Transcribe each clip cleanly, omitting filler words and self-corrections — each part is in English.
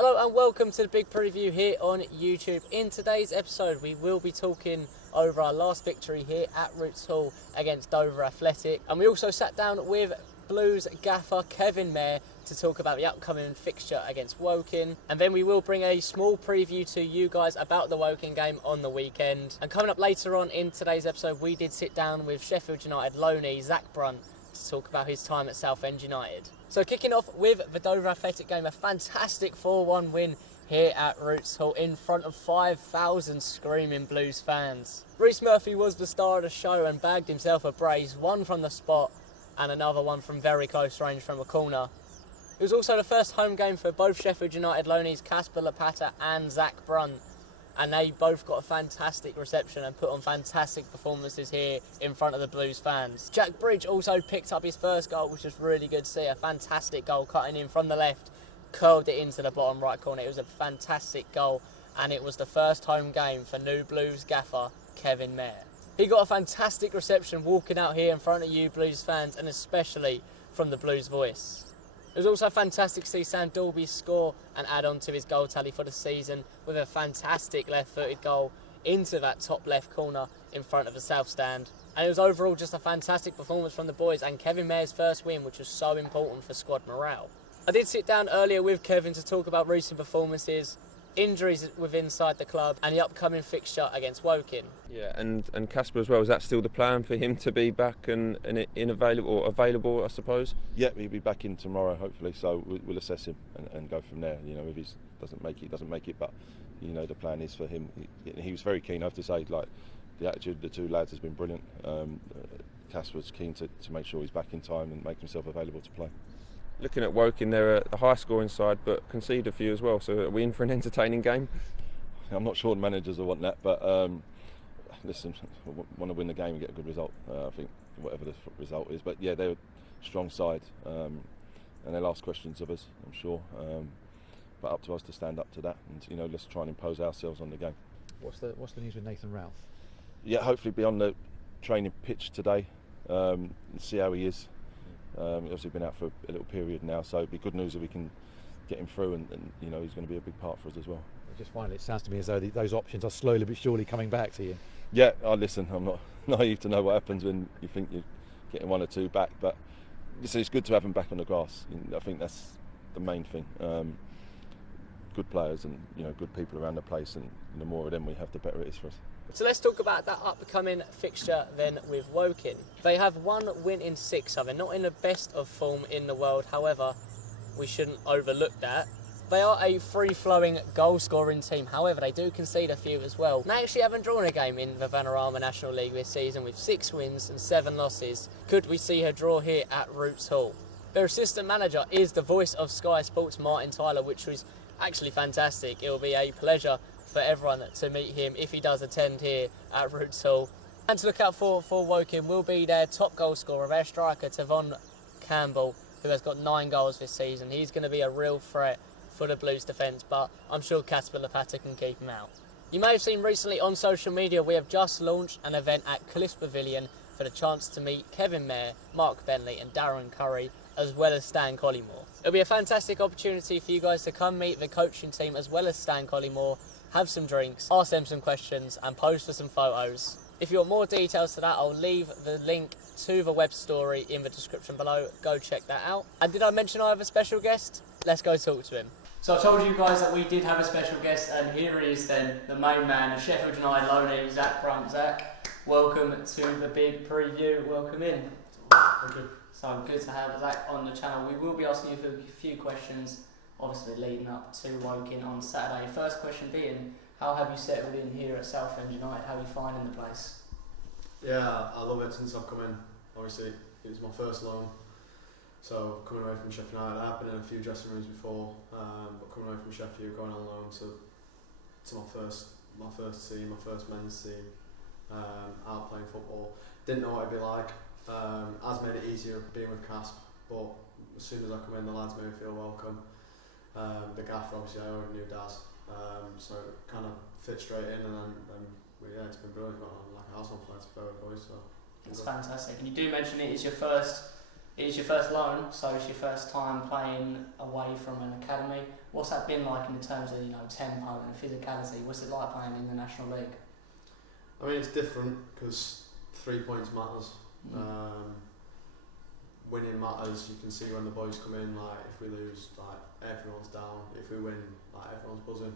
Hello and welcome to the big preview here on YouTube. In today's episode we will be talking over our last victory here at Roots Hall against Dover Athletic, and we also sat down with Blues gaffer Kevin Mayer to talk about the upcoming fixture against Woking, and then we will bring a small preview to you guys about the Woking game on the weekend. And coming up later on in today's episode, we did sit down with Sheffield United loanee Zach Brunt to talk about his time at Southend United. So kicking off with the Dover Athletic game, a fantastic 4-1 win here at Roots Hall in front of 5,000 screaming Blues fans. Reece Murphy was the star of the show and bagged himself a brace, one from the spot and another one from very close range from a corner. It was also the first home game for both Sheffield United loanees Casper Lapata and Zach Brunt, and they both got a fantastic reception and put on fantastic performances here in front of the Blues fans. Jack Bridge also picked up his first goal, which was really good to see. A fantastic goal, cutting in from the left, curled it into the bottom right corner. It was a fantastic goal, and it was the first home game for new Blues gaffer Kevin Mayer. He got a fantastic reception walking out here in front of you Blues fans, and especially from the Blues voice. It was also fantastic to see Sam Dalby score and add on to his goal tally for the season with a fantastic left-footed goal into that top left corner in front of the south stand. And it was overall just a fantastic performance from the boys and Kevin Mayer's first win, which was so important for squad morale. I did sit down earlier with Kevin to talk about recent performances, injuries within inside the club and the upcoming fixture against Woking. Yeah, and Casper as well, is that still the plan for him to be back and available, I suppose? Yeah, he'll be back in tomorrow hopefully, so we'll assess him and go from there. You know, if he doesn't make it, but you know the plan is for him. He was very keen, I have to say, like the attitude of the two lads has been brilliant. Casper's keen to make sure he's back in time and make himself available to play. Looking at Woking, they're a high scoring side but concede a few as well, so are we in for an entertaining game? I'm not sure the managers will want that, but listen, want to win the game and get a good result, I think, whatever the result is. But yeah, they're a strong side and they'll ask questions of us, I'm sure, but up to us to stand up to that, and you know, let's try and impose ourselves on the game. What's the news with Nathan Ralph? Yeah, hopefully be on the training pitch today and see how he is. He's obviously been out for a little period now, so it'd be good news if we can get him through, and you know, he's going to be a big part for us as well. Just finally, it sounds to me as though those options are slowly but surely coming back to you. Yeah, listen, I'm not naive to know what happens when you think you're getting one or two back, but listen, it's good to have them back on the grass. I think that's the main thing. Good players and you know, good people around the place, and the more of them we have, the better it is for us. So let's talk about that upcoming fixture then with Woking. They have one win in 6, so they're not in the best of form in the world. However, we shouldn't overlook that. They are a free-flowing goal-scoring team. However, they do concede a few as well. They actually haven't drawn a game in the Vanarama National League this season with 6 wins and 7 losses. Could we see her draw here at Roots Hall? Their assistant manager is the voice of Sky Sports, Martin Tyler, which was actually fantastic. It will be a pleasure for everyone to meet him if he does attend here at Roots Hall. And to look out for Woking will be their top goal scorer, their striker Tavon Campbell, who has got 9 goals this season. He's going to be a real threat for the Blues defence, but I'm sure Casper Lapata can keep him out. You may have seen recently on social media we have just launched an event at Cliffs Pavilion for the chance to meet Kevin Mayer, Mark Bentley and Darren Curry, as well as Stan Collymore. It'll be a fantastic opportunity for you guys to come meet the coaching team as well as Stan Collymore, have some drinks, ask them some questions and pose for some photos. If you want more details to that, I'll leave the link to the web story in the description below. Go check that out. And did I mention I have a special guest? Let's go talk to him. So I told you guys that we did have a special guest, and here he is then, the main man, the Sheffield United loanee, Zach Brunt. Zach, welcome to the big preview. Welcome in. Thank you. So good to have Zach on the channel. We will be asking you a few questions, obviously leading up to Woking on Saturday. First question being, how have you settled in here at Southend United? How are you finding the place? Yeah, I love it since I've come in. Obviously, it was my first loan. So coming away from Sheffield United, I've been in a few dressing rooms before, but coming away from Sheffield, going on loan to my first team, my first men's team, out playing football. Didn't know what it'd be like. Has made it easier being with Casp, but as soon as I come in, the lads made me feel welcome. The gaffer, obviously, I already knew Daz, so it kind of fit straight in, and then yeah, it's been brilliant. Got on like a house on fire to boys, so it's fantastic. And you do mention it is your first It is your first loan, so it's your first time playing away from an academy. What's that been like in terms of tempo and physicality? What's it like playing in the National League? I mean, it's different because 3 points matters. Winning matters. You can see when the boys come in, like if we lose, like everyone's down. If we win, like everyone's buzzing.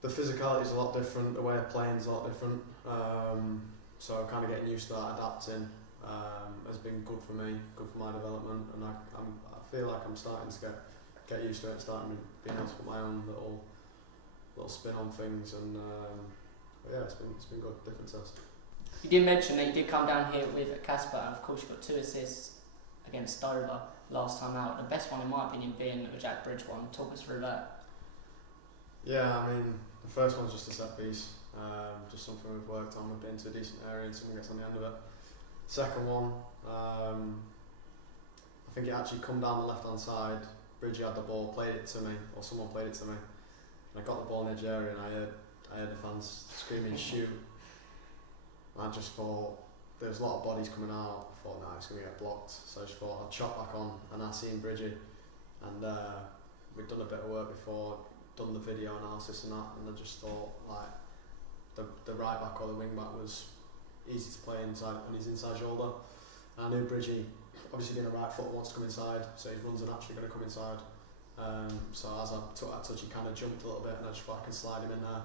The physicality is a lot different. The way of playing is a lot different. So kind of getting used to that, adapting, has been good for me, good for my development, and I feel like I'm starting to get used to it, starting being able to put my own little spin on things, and yeah, it's been good, different test. You did mention that you did come down here with Casper, and of course you got 2 assists against Dover last time out. The best one, in my opinion, being the Jack Bridge one. Talk us through that. Yeah, I mean, the first one's just a set piece, just something we've worked on. We've been to a decent area and someone gets on the end of it. Second one, I think it actually come down the left hand side. Bridgie had the ball, played it to me, or someone played it to me, and I got the ball in edge area, and I heard the fans screaming shoot. And I just thought there was a lot of bodies coming out. I thought, nah, it's going to get blocked. So I just thought I'd chop back on, and I seen Bridgie, and we'd done a bit of work before, done the video analysis and that, and I just thought like the right back or the wing back was easy to play inside on his inside shoulder. And I knew Bridgie, obviously being a right foot, wants to come inside, so his runs are naturally going to come inside. So as I took that touch, he kind of jumped a little bit, and I just thought I could slide him in there.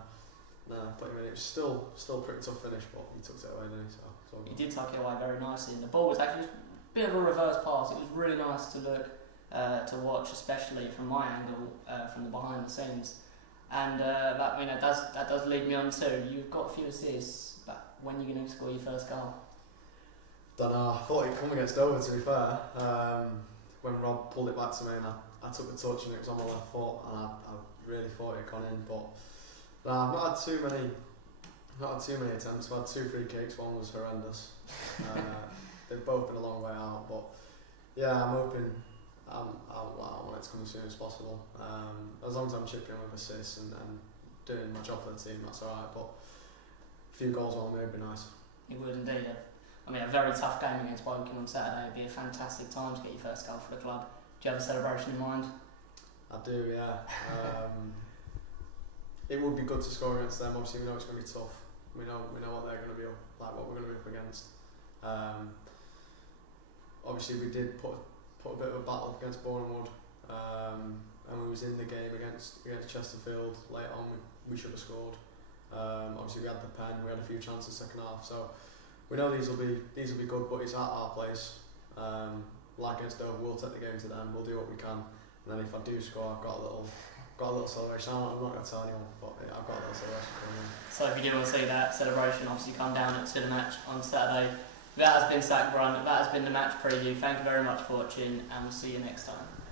Put him in. It was still pretty tough finish, but he took it away, didn't he? So he did tuck it away very nicely, and the ball was actually a bit of a reverse pass. It was really nice to look, to watch, especially from my angle, from the behind the scenes. And that does lead me on to, you've got a few assists, but when are you going to score your first goal? Don't know. I thought he'd come against Dover, to be fair. When Rob pulled it back to me, and I took the touch, and it was on my left foot, and I really thought it had gone in, but. I've not had too many attempts. I've had 2 free kicks. One was horrendous. They've both been a long way out, but yeah, I'm hoping. I want it to come as soon as possible. As long as I'm chipping in with assists and doing my job for the team, that's alright. But a few goals on me would be nice. It would indeed. I mean, a very tough game against Woking on Saturday would be a fantastic time to get your first goal for the club. Do you have a celebration in mind? I do, yeah. It would be good to score against them. Obviously, we know it's going to be tough. We know what they're going to be like, what we're going to be up against. Obviously, we did put a bit of a battle against Bournemouth, and we was in the game against Chesterfield. Late on, we should have scored. Obviously, we had the pen. We had a few chances second half. So we know these will be good, but it's at our place. Like against Dover, we'll take the game to them. We'll do what we can, and then if I do score, I've got a little celebration. I'm not going to tell anyone, but yeah, I've got a little celebration coming in. So if you do want to see that celebration, obviously come down to the match on Saturday. That has been Sack Brunt. That has been the match preview. Thank you very much for watching, and we'll see you next time.